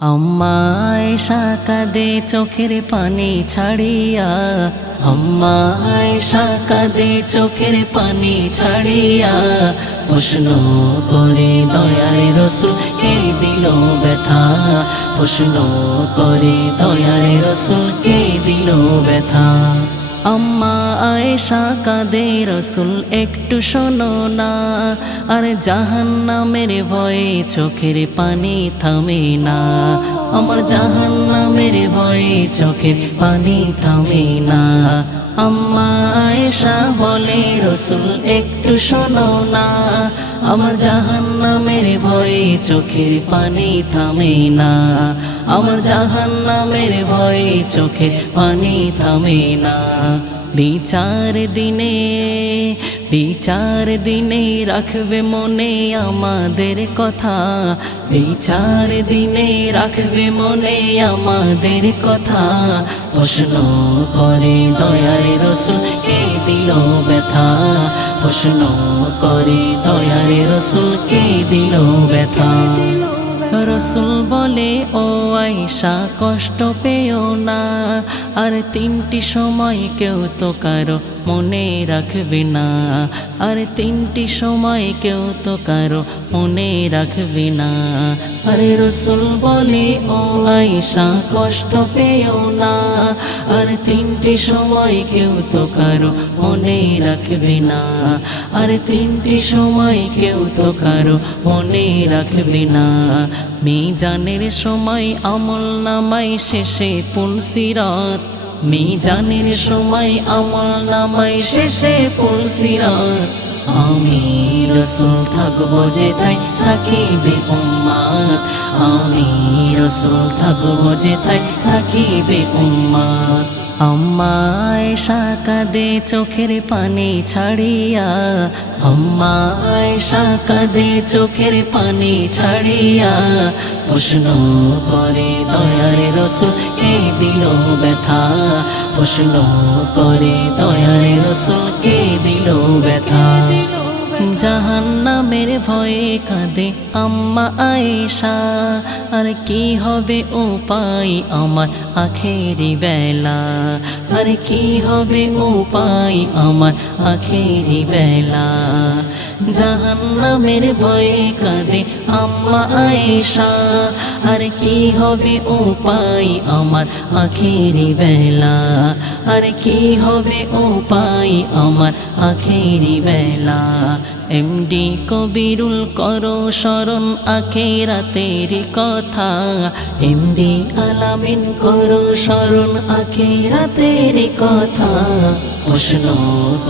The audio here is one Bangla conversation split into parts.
আম্মা আয়েশা কাঁদে চোখের পানি ছাড়িয়া, আম্মা আয়েশা কাঁদে চোখের পানি ছাড়িয়া। প্রশ্ন করে দয়ার রাসূল কে দিল ব্যথা, প্রশ্ন করে দয়ার রাসূল কে দিল ব্যথা। আম্মা আয়েশা কাঁদে রাসূল একটু শোনো না, আর জাহান্নামের ভয়ে চোখের পানি থামে না, আমার জাহান্নামের ভয়ে চোখের পানি থামে না। আম্মা আয়েশা বলে রাসূল একটু শোনো না, আমার জাহান্নামের ভয়ে চোখের পানি থামে না, আমার জাহান্নামের ভয়ে চোখের পানি থামে না। বিচার দিনে রাখবে মনে আমাদের কথা, বিচার দিনে রাখবে মনে আমাদের কথা। প্রশ্ন করে দয়ার রাসূল কে দিল ব্যথা, প্রশ্ন করে দয়ার রাসূল কে দিল ব্যথা। রাসূল বলে ও আয়েশা কষ্ট পেও না, আর তিনটি সময় কেউ তো কারো মনে রাখবে না, আর তিনটি সময় কেউ তো কারো মনে রাখবে না। আরে রাসূল বলে ও আয়েশা কষ্ট পেও না, আর তিনটি সময় কেউ তো কারো মনে রাখবে না, আর তিনটি সময় কেউ তো কারো মনে রাখবে না। মিজানের সময় আমল নামাই শেষে পুলসিরাত, মিজানের সময় আমল নামাই শেষে পুলসিরাত। আমি রাসূল থাকবো যেথায় থাকিবে উম্মাত, আমি রাসূল থাকবো যেথায় থাকিবে উম্মাত। আম্মা আয়েশা কাঁদে চোখের পানি ছাড়িয়া, আম্মা আয়েশা কাঁদে চোখের পানি ছাড়িয়া। প্রশ্ন করে দয়ার রাসূল কে দিল ব্যথা, প্রশ্ন করে দয়ার রাসূল কে দিল ব্যথা। জাহান্নামের ভয়ে কাঁদে আম্মা আয়েশা, আর কি হবে উপায় আমার আখেরি বেলা, আর কি হবে উপায় আমার আখেরি বেলা। জাহান্নামের ভয়ে কাঁদে আম্মা আয়েশা, আর কি হবে উপায় আমার আখেরি বেলা, আর কি হবে উপায় আমার আখেরি বেলা। এমডি কবিরুল করো স্মরণ আখিরাতের কথা, এমডি আলামিন করো স্মরণ আখিরাতের কথা। প্রশ্ন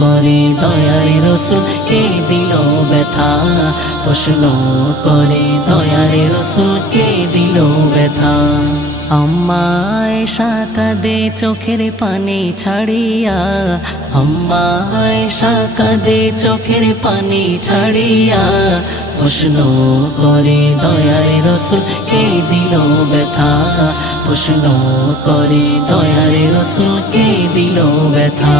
করে দয়ার রাসূল কে দিল ব্যথা, প্রশ্ন করে দয়ার রাসূল কে দিল ব্যথা। আম্মা আয়েশা কাঁদে চোখের পানি ছাড়িয়া, আম্মা আয়েশা কাঁদে চোখের পানি ছাড়িয়া। প্রশ্ন করে দয়ার রাসূল কে দিল ব্যথা, প্রশ্ন করে দয়ার রাসূল কে দিল ব্যথা।